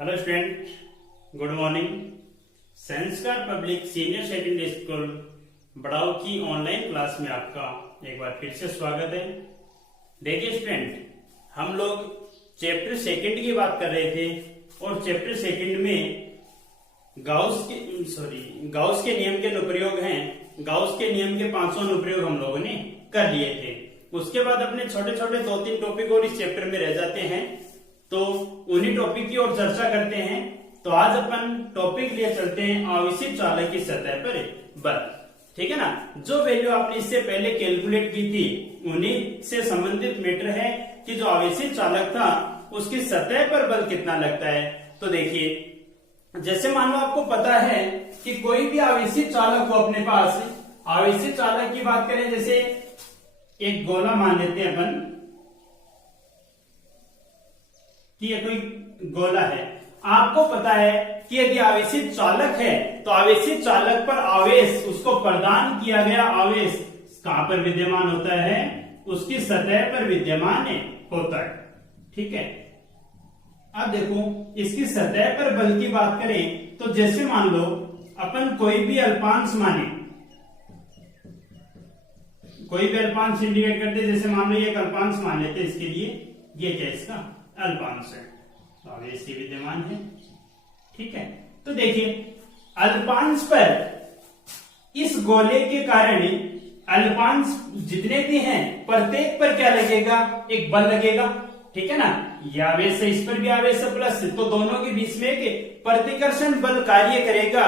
Hello student, good morning. संस्कार public senior secondary school बड़ाव की online class में आपका एक बार फिर से स्वागत है। देखिए स्टूडेंट, हम लोग चैप्टर सेकंड की बात कर रहे थे और चैप्टर सेकंड में गाउस के नियम के अनुप्रयोग हैं। गाउस के नियम के 500 अनुप्रयोग हम लोगों ने कर लिए थे। उसके बाद अपने छोटे छोटे 2-3 टॉपिक और इस चैप्टर में रह जाते हैं, तो उन्हीं टॉपिक की ओर चर्चा करते हैं। तो आज अपन टॉपिक लिए चलते हैं आवेशित चालक की सतह पर बल। ठीक है ना। जो वैल्यू आपने इससे पहले कैलकुलेट की थी उन्हीं से संबंधित मैटर है कि जो आवेशित चालक था उसकी सतह पर बल कितना लगता है। तो देखिए, जैसे मान लो आपको पता है कि कोई भी आवेशित चालक हो अपने पास, आवेशित चालक की बात करें, जैसे एक गोला मान लेते हैं अपन कि ये कोई गोला है। आपको पता है कि यदि आवेशित चालक है तो आवेशित चालक पर आवेश, उसको प्रदान किया गया आवेश कहां पर विद्यमान होता है? उसकी सतह पर विद्यमान होता है। ठीक है। अब देखो, इसकी सतह पर बल की बात करें तो जैसे मान लो अपन कोई भी अल्पांश माने, कोई भी अल्पांश इंडिकेट करते, जैसे मान लो ये एक अल्पांश मान लेते, इसके लिए ये क्या इसका अल्पांश है, तो आवेश की विद्यमान है। ठीक है। तो देखिए, अल्पांश पर इस गोले के कारण अल्पांश जितने भी हैं प्रत्येक पर क्या लगेगा? एक बल लगेगा। ठीक है ना। यह आवेश है, इस पर भी आवेश है प्लस, तो दोनों के बीच में एक प्रतिकर्षण बल कार्य करेगा।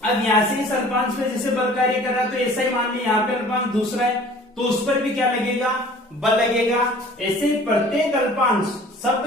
अब यहां से इस अल्पांश में जैसे बल कार्य कर रहा है तो ऐसा ही मान लिया, यहाँ पे अल्पांश दूसरा है तो उस पर भी क्या लगेगा? बल लगेगा। ऐसे ही प्रत्येक अल्पांश सब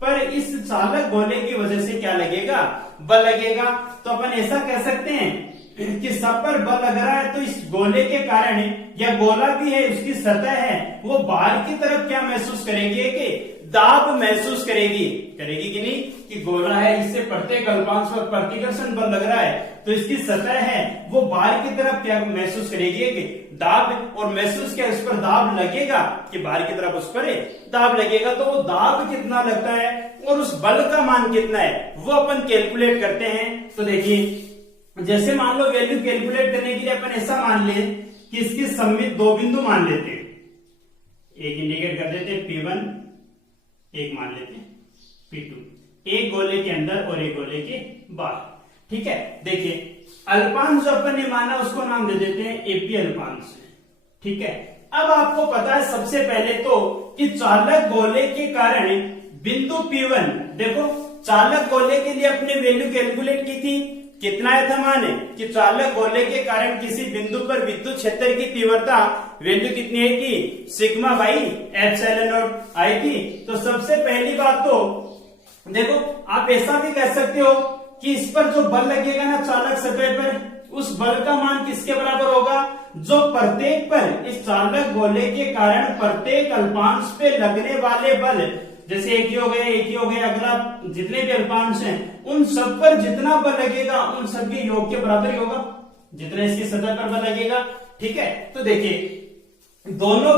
पर इस चालक गोले की वजह से क्या लगेगा? बल लगेगा। तो अपन ऐसा कह सकते हैं कि सब पर बल लग रहा है तो इस गोले के कारण, या गोला भी है उसकी सतह है, वो बाहर की तरफ क्या महसूस करेगी? कि दाब महसूस करेगी कि नहीं? कि गोला है, इससे प्रत्येक अल्पांश पर प्रतिकर्षण बल लग रहा है तो इसकी सतह है वो बाहर की तरफ क्या महसूस करेगी? कि दाब, और महसूस क्या, उस पर दाब लगेगा कि बाहर की तरफ उस पर दाब लगेगा। तो वो दाब कितना लगता है और उस बल का मान कितना है वो अपन कैलकुलेट करते हैं। तो देखिए, जैसे मान लो वैल्यू कैलकुलेट करने के लिए अपन ऐसा मान ले कि इसकी सममित 2 बिंदु मान लेते हैं, एक इंडिकेट कर देते हैं P1, एक मान लेते हैं P2, एक गोले के अंदर और एक गोले के बाहर। ठीक है। देखिए, अल्पांश जो अपन ने माना उसको नाम दे देते हैं AP अल्पांश। ठीक है। अब आपको पता है सबसे पहले तो कि चालक गोले के कारण बिंदु P1, देखो चालक गोले के लिए अपने वैल्यू कैलकुलेट की थी, कितना है था मान कि चालक गोले के कारण किसी बिंदु पर विद्युत क्षेत्र की तीव्रता वैल्यू कितनी है कि sigma by epsilon not I थी। तो सबसे पहली बात तो देखो, आप ऐसा भी कह सकते हो कि इस पर जो बल लगेगा ना चालक सतह पर, उस बल का मान किसके बराबर होगा? जो प्रत्येक पर इस चालक गोले के कारण प्रत्येक अल्पांश पे लगने वाले बल, जैसे एक ही हो गए, अगला जितने भी अल्पांश हैं उन सब पर जितना बल लगेगा उन सब के योग के बराबर ही होगा जितना इसकी सतह पर बल लगेगा। ठीक है। तो देखिए, दोनों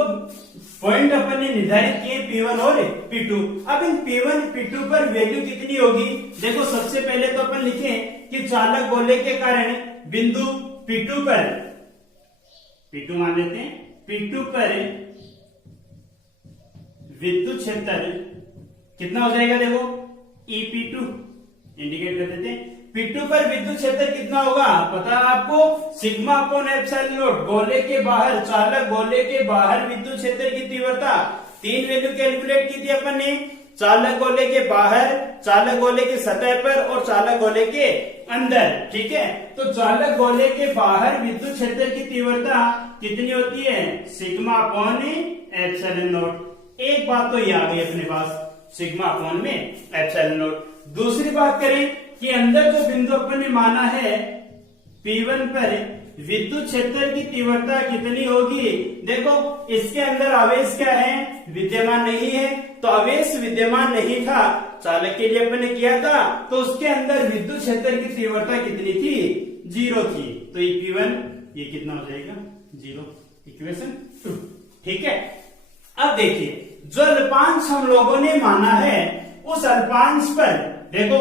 पॉइंट अपन ने निर्धारित किए P1 और P2। अब इन P1 P2 पर वैल्यू कितनी होगी? देखो, सबसे पहले तो अपन लिखे कि चालक गोले के कारण बिंदु P2 पर, P2 मान लेते हैं, P2 पर विद्युत क्षेत्र कितना हो जाएगा? देखो EP2 इंडिकेट कर देते हैं। P2 पर विद्युत क्षेत्र कितना होगा पता है आपको? Sigma upon epsilon not. गोले के बाहर, चालक गोले के बाहर विद्युत क्षेत्र की तीव्रता 3 वैल्यू कैलकुलेट की थी अपन ने, चालक गोले के बाहर, चालक गोले की सतह पर और चालक गोले के अंदर। ठीक है। तो चालक गोले के बाहर विद्युत क्षेत्र की तीव्रता कितनी होती है? Sigma upon epsilon not. एक बात तो ये आ गई अपने पास, सिग्मा अपॉन में एप्सिलॉन नॉट। दूसरी बात करें कि अंदर जो बिंदु अपन ने माना है P1 पर विद्युत क्षेत्र की तीव्रता कितनी होगी? देखो, इसके अंदर आवेश क्या है? विद्यमान नहीं है। तो आवेश विद्यमान नहीं था, चालक के लिए अपन ने किया था, तो उसके अंदर विद्युत क्षेत्र की तीव्रता कितनी थी? 0 थी। तो ये P1 ये कितना हो जाएगा? 0। इक्वेशन 2। ठीक है। अब देखिए, जो अल्पांश हम लोगों ने माना है उस अल्पांश पर देखो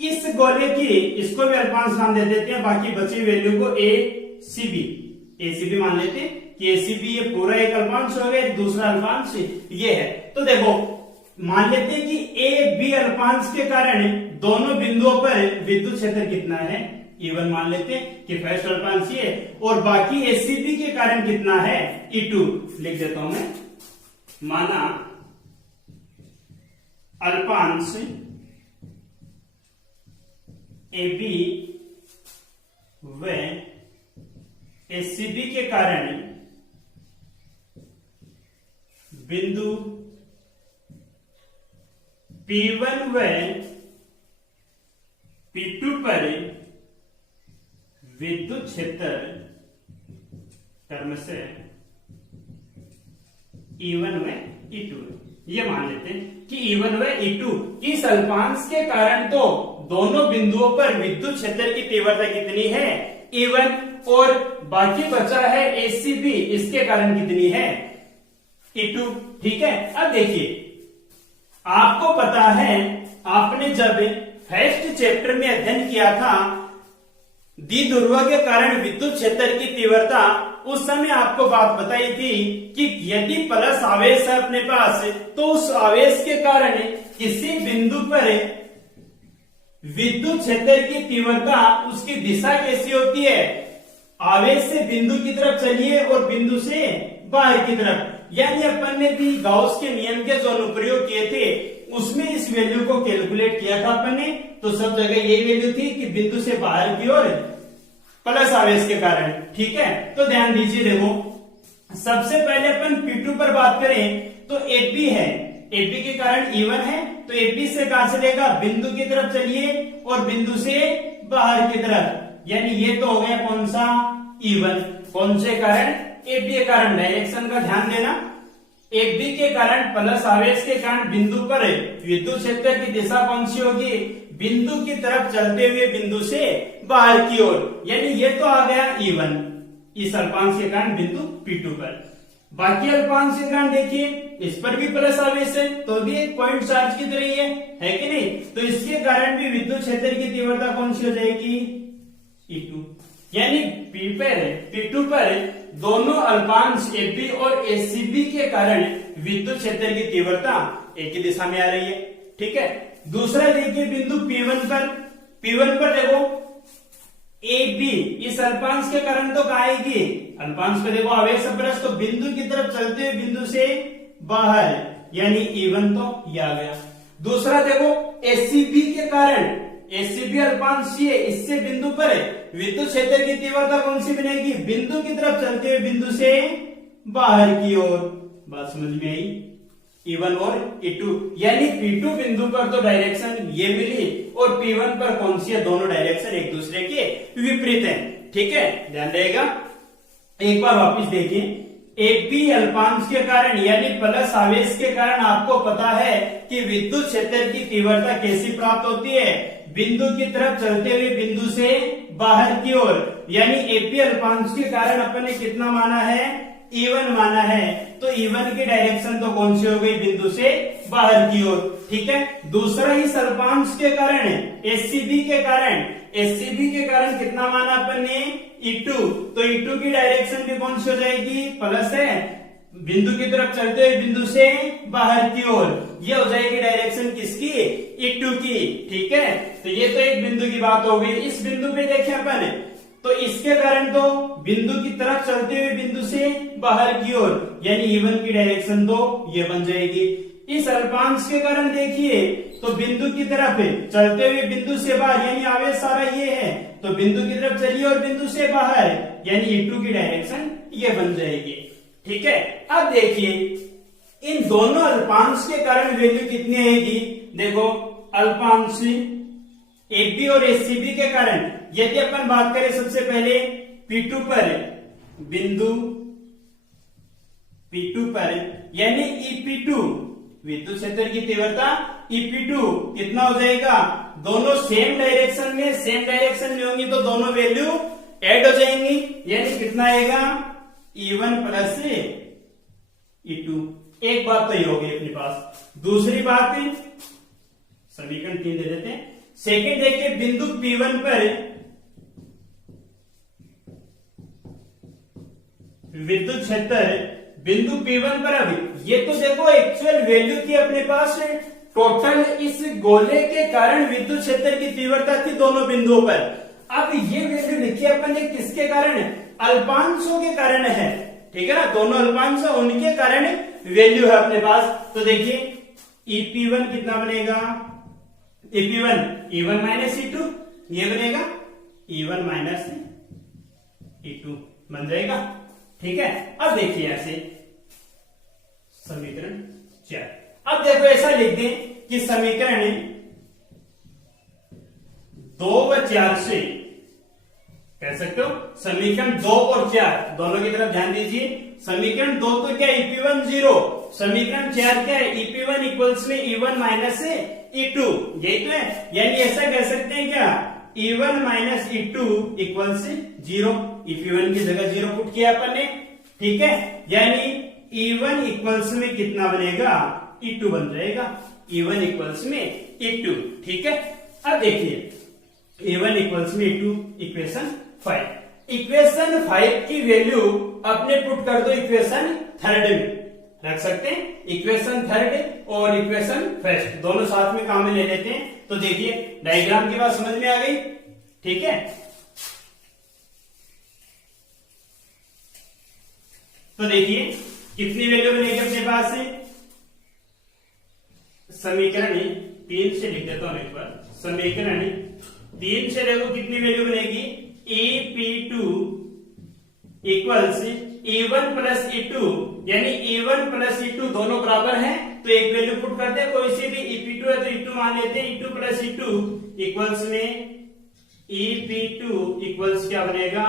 इस गोले की, इसको भी अल्पांश नाम दे देते हैं, बाकी बची वैल्यू को एसीबी मान लेते हैं कि एसीबी ये पूरा एक अल्पांश हो गया, दूसरा अल्पांश ये है। तो देखो मान लेते हैं कि ए बी अल्पांश के कारण दोनों बिंदुओं पर विद्युत क्षेत्र कितना है, E1 मान लेते हैं कि फर्स्ट अल्पांश ये, और बाकी एसीबी के कारण कितना है, E2 लिख देता हूं मैं। माना अल्पांश AB व एसीबी के कारण बिंदु P1 व P2 पर विद्युत क्षेत्र क्रमशः E1 व E2, ये मान लेते हैं कि E1 व E2 इस अल्पांश के कारण तो दोनों बिंदुओं पर विद्युत क्षेत्र की तीव्रता कितनी है, E1, और बाकी बचा है एसीबी, इसके कारण कितनी है, E2। ठीक है, अब देखिए आपको पता है, आपने जब फर्स्ट चैप्टर में अध्ययन किया था द्विध्रुव के कारण विद्युत क्षेत्र की तीव्रता, उस समय आपको बात बताई थी कि यदि प्लस आवेश है अपने पास तो उस आवेश के कारण किसी बिंदु पर विद्युत क्षेत्र की तीव्रता, उसकी दिशा कैसी होती है, आवेश से बिंदु की तरफ चलिए और बिंदु से बाहर की तरफ। यानी अपन ने भी गाउस के नियम के जो अनुप्रयोग किए थे उसमें इस वैल्यू को कैलकुलेट किया था अपन ने, तो सब जगह यही वैल्यू थी कि बिंदु से बाहर की ओर प्लस आवेश के कारण। ठीक है, तो ध्यान दीजिए, देखो सबसे पहले अपन P2 पर बात करें तो AB है, AB के कारण E1 है, तो AB से कहां चलेगा, बिंदु की तरफ चलिए और बिंदु से बाहर की तरफ, यानी ये तो हो गया कौन सा, E1। कौन से कारण, AB के कारण, डायरेक्शन का ध्यान देना, AB के कारण प्लस आवेश के कारण बिंदु पर विद्युत क्षेत्र की दिशा कौन सी होगी, बिंदु की तरफ चलते हुए बिंदु से बाहर की ओर, यानी ये तो आ गया E1 इस अल्पांश के कारण बिंदु P2 पर। बाकी अल्पांश के कारण देखिए इस पर भी प्लस आवेश है, तो भी एक पॉइंट चार्ज की तरह ही है कि नहीं, तो इसके कारण भी विद्युत क्षेत्र की तीव्रता कौन सी हो जाएगी, E2। यानी P2 पर दोनों अल्पांश AB और ACB के कारण विद्युत क्षेत्र की तीव्रता एक ही दिशा में आ रही है। ठीक है, दूसरा देखिए बिंदु P1 पर देखो AB इस अल्पांश के कारण तो कहां आएगी, अल्पांश पे देखो आवेश प्लस, तो बिंदु की तरफ चलते हुए बिंदु से बाहर, यानी E1 तो ये आ गया। दूसरा देखो ACB के कारण, ACB अल्पांश ये, इससे बिंदु पर विद्युत क्षेत्र की तीव्रता कौन सी बनेगी, बिंदु की तरफ चलते हुए बिंदु से बाहर की ओर। बात समझ में आई, E1 और E2, यानी P2 बिंदु पर तो डायरेक्शन ये मिली और P1 पर कौन सी है, दोनों डायरेक्शन एक दूसरे के विपरीत हैं। ठीक है, ध्यान रहेगा। एक बार वापस देखिए, AB अल्पांश के कारण यानी प्लस आवेश के कारण आपको पता है कि विद्युत क्षेत्र की तीव्रता कैसी प्राप्त होती है, बिंदु की तरफ चलते हुए बिंदु से बाहर की ओर, यानी AP अल्पांश के कारण अपन ने कितना माना है, E1 माना है, तो E1 की डायरेक्शन तो कौन सी हो गई, बिंदु से बाहर की ओर। ठीक है, दूसरा इस अल्पांश के कारण ACB के कारण कितना माना अपन ने, E2, तो E2 की डायरेक्शन भी कौन सी हो जाएगी, प्लस है, बिंदु की तरफ चलते हुए बिंदु से बाहर की ओर, ये हो जाएगी डायरेक्शन किसकी, E2 की। ठीक है, तो ये तो एक बिंदु की बात हो गई। इस बिंदु पे देखें अपन, तो इसके कारण तो बिंदु की तरफ चलते हुए बिंदु से बाहर की ओर, यानी E1 की डायरेक्शन तो ये बन जाएगी। इस अल्पांश के कारण देखिए तो बिंदु की तरफ चलते हुए बिंदु से बाहर, यानी आवेश सारा ये है, तो बिंदु की तरफ चलिए और बिंदु से बाहर, यानी E2 की डायरेक्शन ये बन जाएगी। ठीक है, अब देखिए इन दोनों अल्पांश के कारण वैल्यू कितनी आएगी, देखो अल्पांश AB और ACB के कारण यदि अपन बात करें सबसे पहले P2 पर, बिंदु P2 पर, यानी EP2 विद्युत क्षेत्र की तीव्रता EP2 कितना हो जाएगा, दोनों सेम डायरेक्शन में होंगी तो दोनों वैल्यू ऐड हो जाएंगी, यानी कितना आएगा, E1 प्लस E2। एक बात तो ये होगी अपने पास। दूसरी बात समीकरण 3 दे देते हैं। सेकंड देखिए बिंदु P1 पर विद्युत क्षेत्र बिंदु P1 पर, अभी ये तो देखो एक्चुअल वैल्यू थी अपने पास, टोटल इस गोले के कारण विद्युत क्षेत्र की तीव्रता थी दोनों बिंदुओं पर। अब ये वैल्यू लिखी अपन ने किसके कारण है, अल्पांशों के कारण है, ठीक है ना, दोनों अल्पांश उनके कारण वैल्यू है अपने पास। तो देखिए EP1 कितना बनेगा, EP1 E1 माइनस E2, ये बनेगा E1 माइनस E2 बन जाएगा, ठीक है। अब देखिए ऐसे समीकरण 4, अब देखो ऐसा लिख दें कि समीकरण 2 व 4 से कह सकते हो, समीकरण 2 और 4 दोनों की तरफ ध्यान दीजिए। समीकरण 2 तो क्या है, EP1 0, समीकरण 4 क्या है, EP1 इक्वल्स में E1 माइनस E2, यही तो है। यानी ऐसा कह सकते हैं क्या, E1 minus E2 equals 0, EP1 की जगह 0 पुट किया अपन ने, ठीक है। यानी E1 इक्वल्स में कितना बनेगा, E2 बन जाएगा, E1 इक्वल्स में E2, ठीक है। अब देखिए E1 इक्वल्स में E2, इक्वेशन 5, इक्वेशन 5 की वैल्यू अपने पुट कर दो इक्वेशन 3 में, रख सकते हैं इक्वेशन 3 और इक्वेशन फर्स्ट दोनों साथ में काम में ले लेते हैं। तो देखिए डायग्राम की बात समझ में आ गई, ठीक है। तो देखिए कितनी वैल्यू बनेगी अपने पास से, समीकरण 3 से लिख देता हूं एक बार, समीकरण 3 से देखो कितनी वैल्यू बनेगी, EP2 equals E1 plus E2, यानी E1 प्लस E2 दोनों बराबर हैं, तो एक वैल्यू पुट करते हैं, कोई सी भी EP2 है तो E2 मान लेते हैं, E2 प्लस E2 इक्वल्स में EP2 इक्वल्स क्या बनेगा,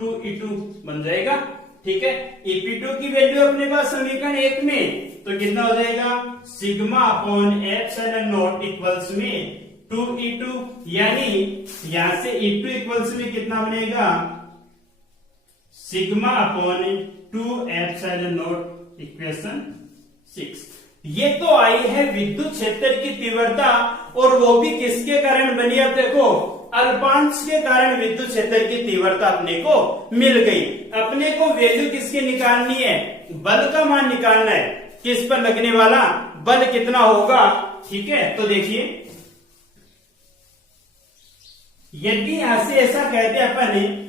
2E2 बन जाएगा, ठीक है। EP2 की वैल्यू अपने पास समीकरण 1 में तो कितना हो जाएगा, sigma upon epsilon not equals में 2E2, यानी यहां से E2 इक्वल्स में कितना बनेगा, sigma upon 2 epsilon not, equation 6। ये तो आई है विद्युत क्षेत्र की तीव्रता, और वो भी किसके कारण बनी, अब देखो अल्पांश के कारण विद्युत क्षेत्र की तीव्रता अपने को मिल गई। अपने को वैल्यू किसकी निकालनी है, बल का मान निकालना है, किस पर लगने वाला बल कितना होगा, ठीक है। तो देखिए यदि यहां से ऐसा कहते अपन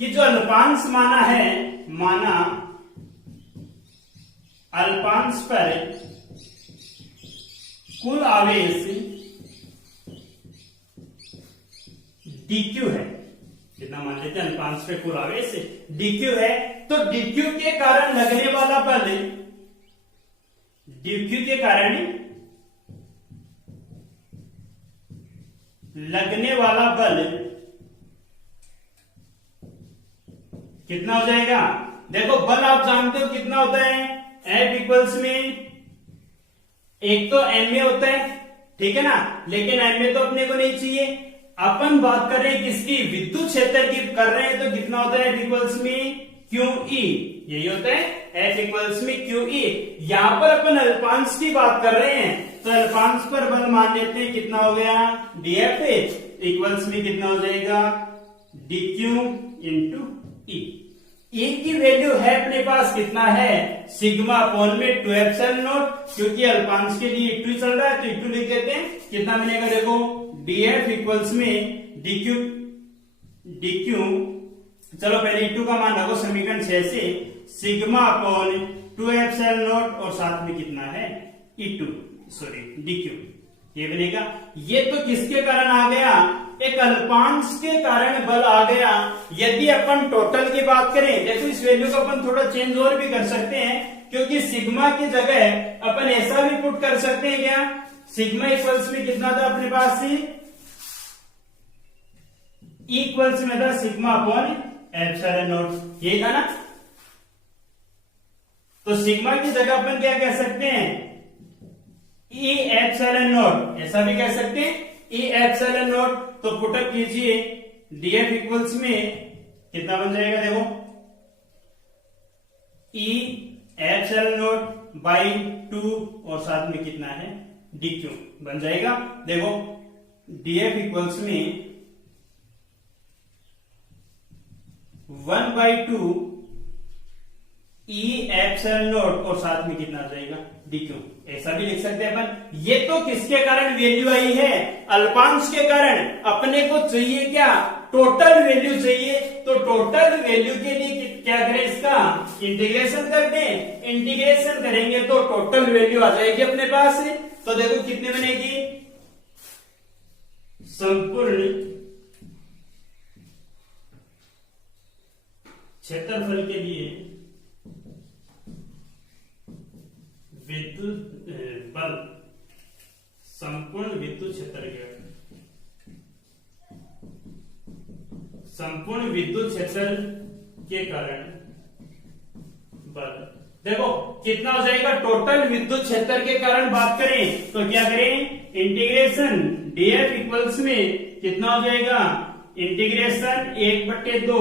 कि जो अल्पांश माना है, माना अल्पांश पर कुल आवेश dq है, कितना मान लेते हैं, अल्पांश पे कुल आवेश dq है, तो dq के कारण लगने वाला बल, dq के कारण लगने वाला बल कितना हो जाएगा, देखो बल आप जानते हो कितना होता है, F इक्वल्स में एक तो एम ए होता है, ठीक है ना, लेकिन एम ए तो अपने को नहीं चाहिए, अपन बात कर रहे हैं किसकी, विद्युत क्षेत्र की कर रहे हैं, तो कितना होता है F इक्वल्स में QE, यही होता है F इक्वल्स में QE। यहां पर अपन अल्पांश की बात कर रहे हैं, तो अल्पांश पर बल मान लेते हैं, कितना हो गया DF इक्वल्स में कितना हो जाएगा DQ इंटू E। E की वैल्यू है अपने पास कितना है, सिग्मा अपॉन में 2 एप्सिलॉन नॉट, क्योंकि अल्पांश के लिए E2 चल रहा है तो E2 लिख देते हैं, कितना बनेगा देखो DF इक्वल्स में DQ, चलो पहले E2 का मान रखो समीकरण 6 से, सिग्मा अपॉन 2 एप्सिलॉन नॉट और साथ में कितना है DQ, ये बनेगा। ये तो किसके कारण आ गया, एक अल्पांश के कारण बल आ गया। यदि अपन टोटल की बात करें, देखो इस वैल्यू को अपन थोड़ा चेंज और भी कर सकते हैं, क्योंकि सिग्मा की जगह अपन ऐसा भी पुट कर सकते हैं क्या, सिग्मा इक्वल्स में कितना था अपने पास से, इक्वल्स में था सिग्मा अपॉन एप्सिलॉन नॉट, ये था ना। तो सिग्मा की जगह अपन क्या कह सकते हैं, E एप्सिलॉन नॉट, ऐसा भी कह सकते हैं E एप्सिलॉन नॉट। तो पुटअप कीजिए, DF इक्वल्स में कितना बन जाएगा देखो, E एप्सिलॉन नॉट बाई 2 और साथ में कितना है dq बन जाएगा। देखो df इक्वल्स में 1/2 ई एप्सिलॉन नॉट और साथ में कितना आ जाएगा dq, ऐसा भी लिख सकते हैं अपन। ये तो किसके कारण वैल्यू आई है, अल्पांश के कारण। अपने को चाहिए क्या, टोटल वैल्यू चाहिए। तो टोटल वैल्यू के लिए क्या करें, इसका इंटीग्रेशन कर दें। इंटीग्रेशन करेंगे तो टोटल वैल्यू आ जाएगी अपने पास। तो देखो कितने बनेगी, संपूर्ण क्षेत्रफल के लिए विद्युत बल, संपूर्ण विद्युत क्षेत्र के, संपूर्ण विद्युत क्षेत्र के कारण बल। देखो कितना हो जाएगा, टोटल विद्युत क्षेत्र के कारण बात करें तो क्या करें, इंटीग्रेशन df इक्वल्स में कितना हो जाएगा, इंटीग्रेशन 1/2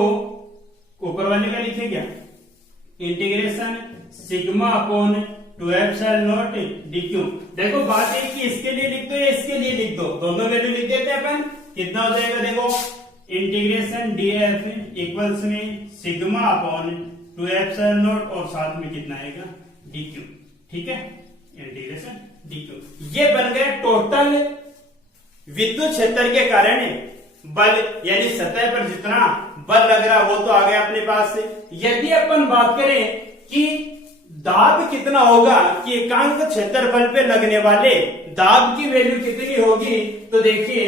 ऊपर वाले का लिखे क्या, integration sigma upon 2 epsilon not dq। देखो बात है कि इसके लिए लिख दो या इसके लिए लिख दो, दोनों वैल्यू लिख देते हैं अपन। कितना हो जाएगा, देखो इंटीग्रेशन df इक्वल्स में सिग्मा अपॉन 2 एप्सिलॉन नॉट और साथ में कितना आएगा dq। ठीक है, इंटीग्रेशन dq। ये बन गया टोटल विद्युत क्षेत्र के कारण बल, यानी सतह पर जितना बल लग रहा वो तो आ गया अपने पास से। यदि अपन बात करें कि दाब कितना होगा, कि एकांक क्षेत्रफल पे लगने वाले दाब की वैल्यू कितनी होगी, तो देखिए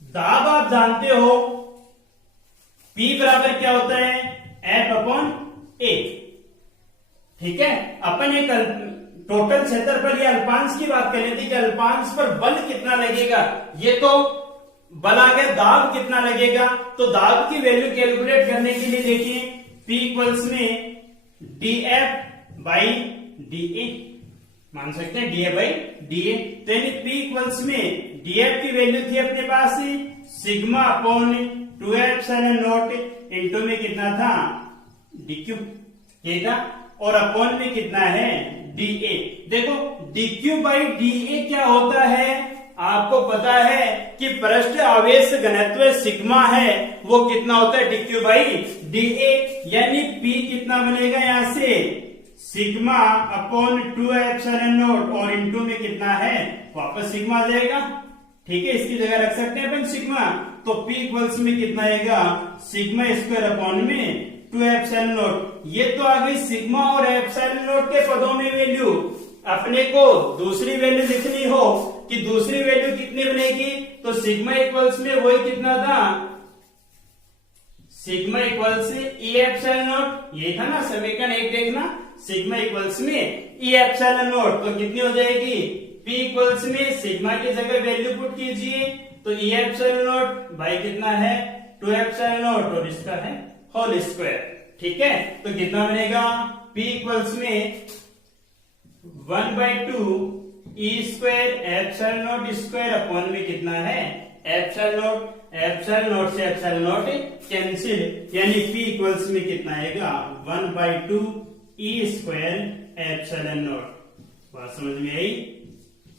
दाब आप जानते हो P बराबर क्या होता है, F/A। ठीक है, अपन एक टोटल क्षेत्रफल या अल्पांश की बात करें थी कि अल्पांश पर बल कितना लगेगा। ये तो बल आ गया, दाब कितना लगेगा, तो दाब की वैल्यू कैलकुलेट करने के लिए देखिए P इक्वल्स में dF/dA मान सकते हैं, dF/dA। तो यानी P इक्वल्स में dF की वैल्यू थी अपने पास sigma upon 2 epsilon naught into में कितना था dq, ये था, और अपॉन में कितना है dA। देखो dq/dA क्या होता है, आपको पता है कि पृष्ठ आवेश घनत्व सिग्मा है, वो कितना होता है dq/dA। यानी P कितना बनेगा यहां से सिग्मा अपॉन 2 एप्सिलॉन नॉट और इनटू में कितना है वापस सिग्मा आ जाएगा। ठीक है, इसकी जगह रख सकते हैं अपन सिग्मा। तो P इक्वल्स में कितना आएगा, सिग्मा स्क्वायर अपॉन में 2 एप्सिलॉन नॉट। ये तो आ गई सिग्मा और एप्सिलॉन नॉट के पदों में वैल्यू। अपने को दूसरी वैल्यू लिखनी हो कि दूसरी वैल्यू कितनी बनेगी, तो सिग्मा इक्वल्स में वही कितना था, sigma equals E epsilon not, ये था ना समीकरण 1 देखना, सिग्मा इक्वल्स में E एप्सिलॉन नॉट। तो कितनी हो जाएगी, P इक्वल्स में सिग्मा की जगह वैल्यू पुट कीजिए, तो E एप्सिलॉन नॉट बाई कितना है 2 एप्सिलॉन नॉट और इसका है होल स्क्वायर। ठीक है, तो कितना बनेगा, P इक्वल्स में 1/2 E square epsilon not square upon में कितना है एप्सिलॉन नॉट। एप्सिलॉन नॉट से एप्सिलॉन नॉट कैंसिल, यानी P इक्वल्स में कितना आएगा 1/2 E स्क्वायर एप्सिलॉन नॉट। बात समझ में आई।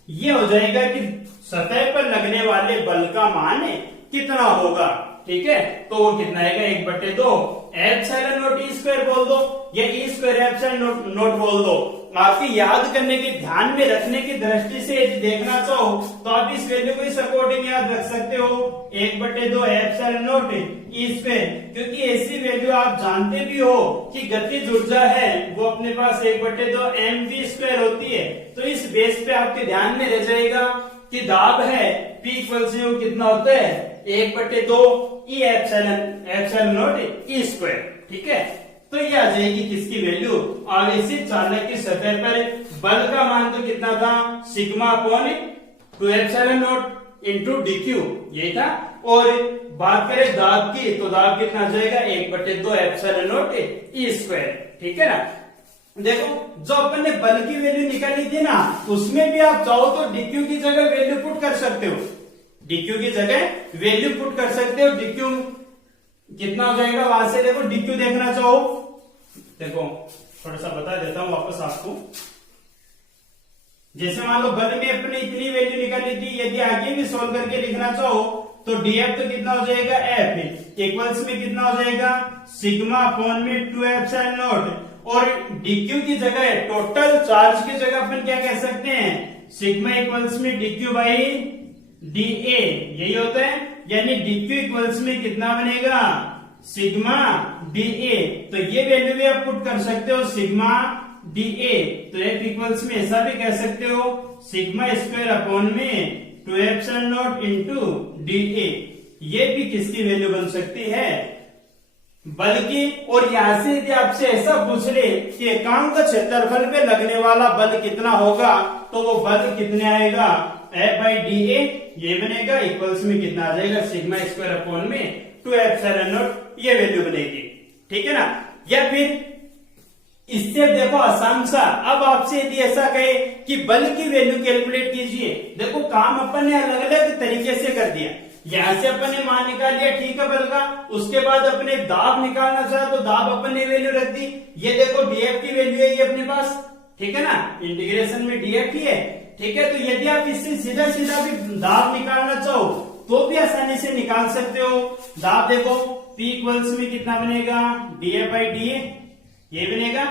ये हो जाएगा कि सतह पर लगने वाले बल का मान कितना होगा। ठीक है, तो वो कितना आएगा 1/2 एप्सिलॉन नॉट E स्क्वायर बोल दो या E स्क्वायर एप्सिलॉन नॉट बोल दो। आपकी याद करने की, ध्यान में रखने की दृष्टि से यदि देखना चाहो तो आप इस वैल्यू को इस अकॉर्डिंग याद रख सकते हो 1/2 एप्सिलॉन नॉट E स्क्वायर, क्योंकि ऐसी वैल्यू आप जानते भी हो कि गतिज ऊर्जा है वो अपने पास 1/2 mv स्क्वायर होती है। तो इस बेस पे आपके ध्यान में रह जाएगा कि दाब है P इक्वल से वो कितना होता है 1/2 E epsilon not E square. ठीक है, तो ये आ जाएगी किसकी वैल्यू, आवेशित चालक की सतह पर बल का मान तो कितना था sigma upon 2 epsilon naught into dq, ये था। और बात करें दाब की, तो दाब कितना आ जाएगा 1/2 एप्सिलॉन नॉट E स्क्वायर। ठीक है ना। देखो जो अपन ने बल की वैल्यू निकाली थी ना, उसमें भी आप चाहो तो dq की जगह वैल्यू पुट कर सकते हो, dq की जगह वैल्यू पुट कर सकते हो। dq कितना हो जाएगा, वहां से देखो DQ देखना चाहो, देखो थोड़ा सा बता देता हूं वापस आपको। जैसे मान लो बल में अपने इतनी वैल्यू निकाली थी, यदि आगे भी सोल्व करके लिखना चाहो तो DF तो कितना हो जाएगा, F इक्वल्स में कितना हो जाएगा, सिग्मा अपॉन में 2 एप्सिलॉन नॉट, और DQ की जगह टोटल चार्ज की जगह अपन क्या कह सकते हैं, सिग्मा इक्वल्स में DQ बाई DA, यही होता है। यानी DQ इक्वल्स में कितना बनेगा, सिग्मा DA, तो ये वैल्यू भी आप पुट कर सकते हो, सिग्मा DA। तो F इक्वल्स में ऐसा भी कह सकते हो, सिग्मा स्क्वायर अपॉन में 2 एप्सिलॉन नॉट इंटू DA। ये भी किसकी वैल्यू बन सकती है, बल की। और यहां से यदि आपसे ऐसा पूछ ले कि एकांक क्षेत्रफल पे लगने वाला बल कितना होगा, तो वो बल कितने आएगा, F बाई DA ये बनेगा, इक्वल्स में कितना आ जाएगा, सिग्मा स्क्वायर अपॉन में 2 एप्सिलॉन नॉट, ये वैल्यू बनेगी। ठीक है ना। या फिर इससे देखो आसान सा, अब आपसे यदि ऐसा कहे कि बल की वैल्यू कैलकुलेट कीजिए, देखो काम अपन ने अलग अलग तरीके से कर दिया। यहां से अपन ने मान निकाल लिया, ठीक है, बल का, उसके बाद अपने दाब निकालना चाहा तो दाब अपन ने वैल्यू रख दी। ये देखो DF की वैल्यू है ये अपने पास, ठीक है ना, इंटीग्रेशन में DF ही है, ठीक है। तो यदि आप इससे सीधा सीधा भी दाब निकालना चाहो तो भी आसानी से निकाल सकते हो। दाब देखो P इक्वल्स में कितना बनेगा, DF बाई DA, ये बनेगा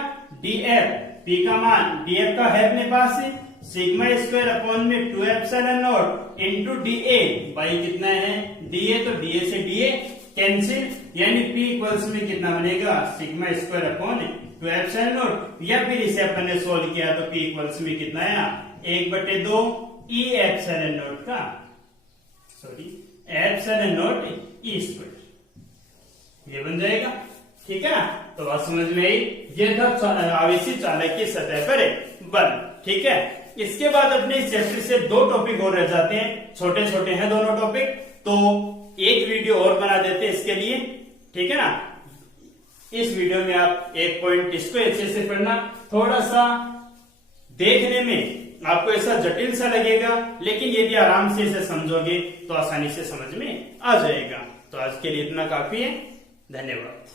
DF, P का मान DF का है अपने पास है, सिग्मा स्क्वायर अपॉन में 2 epsilon not into DA by कितना है, DA, तो DA से DA कैंसिल, यानी P इक्वल्स में कितना बनेगा, sigma square upon 2 epsilon not. या फिर इसे अपन ने सोल्व किया तो P इक्वल्स में कितना आया, 1/2 E एप्सिलॉन नॉट का, sorry epsilon not E square, ये बन जाएगा। ठीक है ना। तो बात समझ में आई, ये था आवेशी चालक की सतह पर बल। ठीक है। इसके बाद अपने इस चैप्टर से 2 टॉपिक और रह जाते हैं, छोटे छोटे हैं दोनों टॉपिक, तो एक वीडियो और बना देते हैं इसके लिए। ठीक है ना। इस वीडियो में आप एक पॉइंट इसको अच्छे से पढ़ना, थोड़ा सा देखने में आपको ऐसा जटिल सा लगेगा, लेकिन यदि आराम से इसे समझोगे तो आसानी से समझ में आ जाएगा। तो आज के लिए इतना काफी है, धन्यवाद।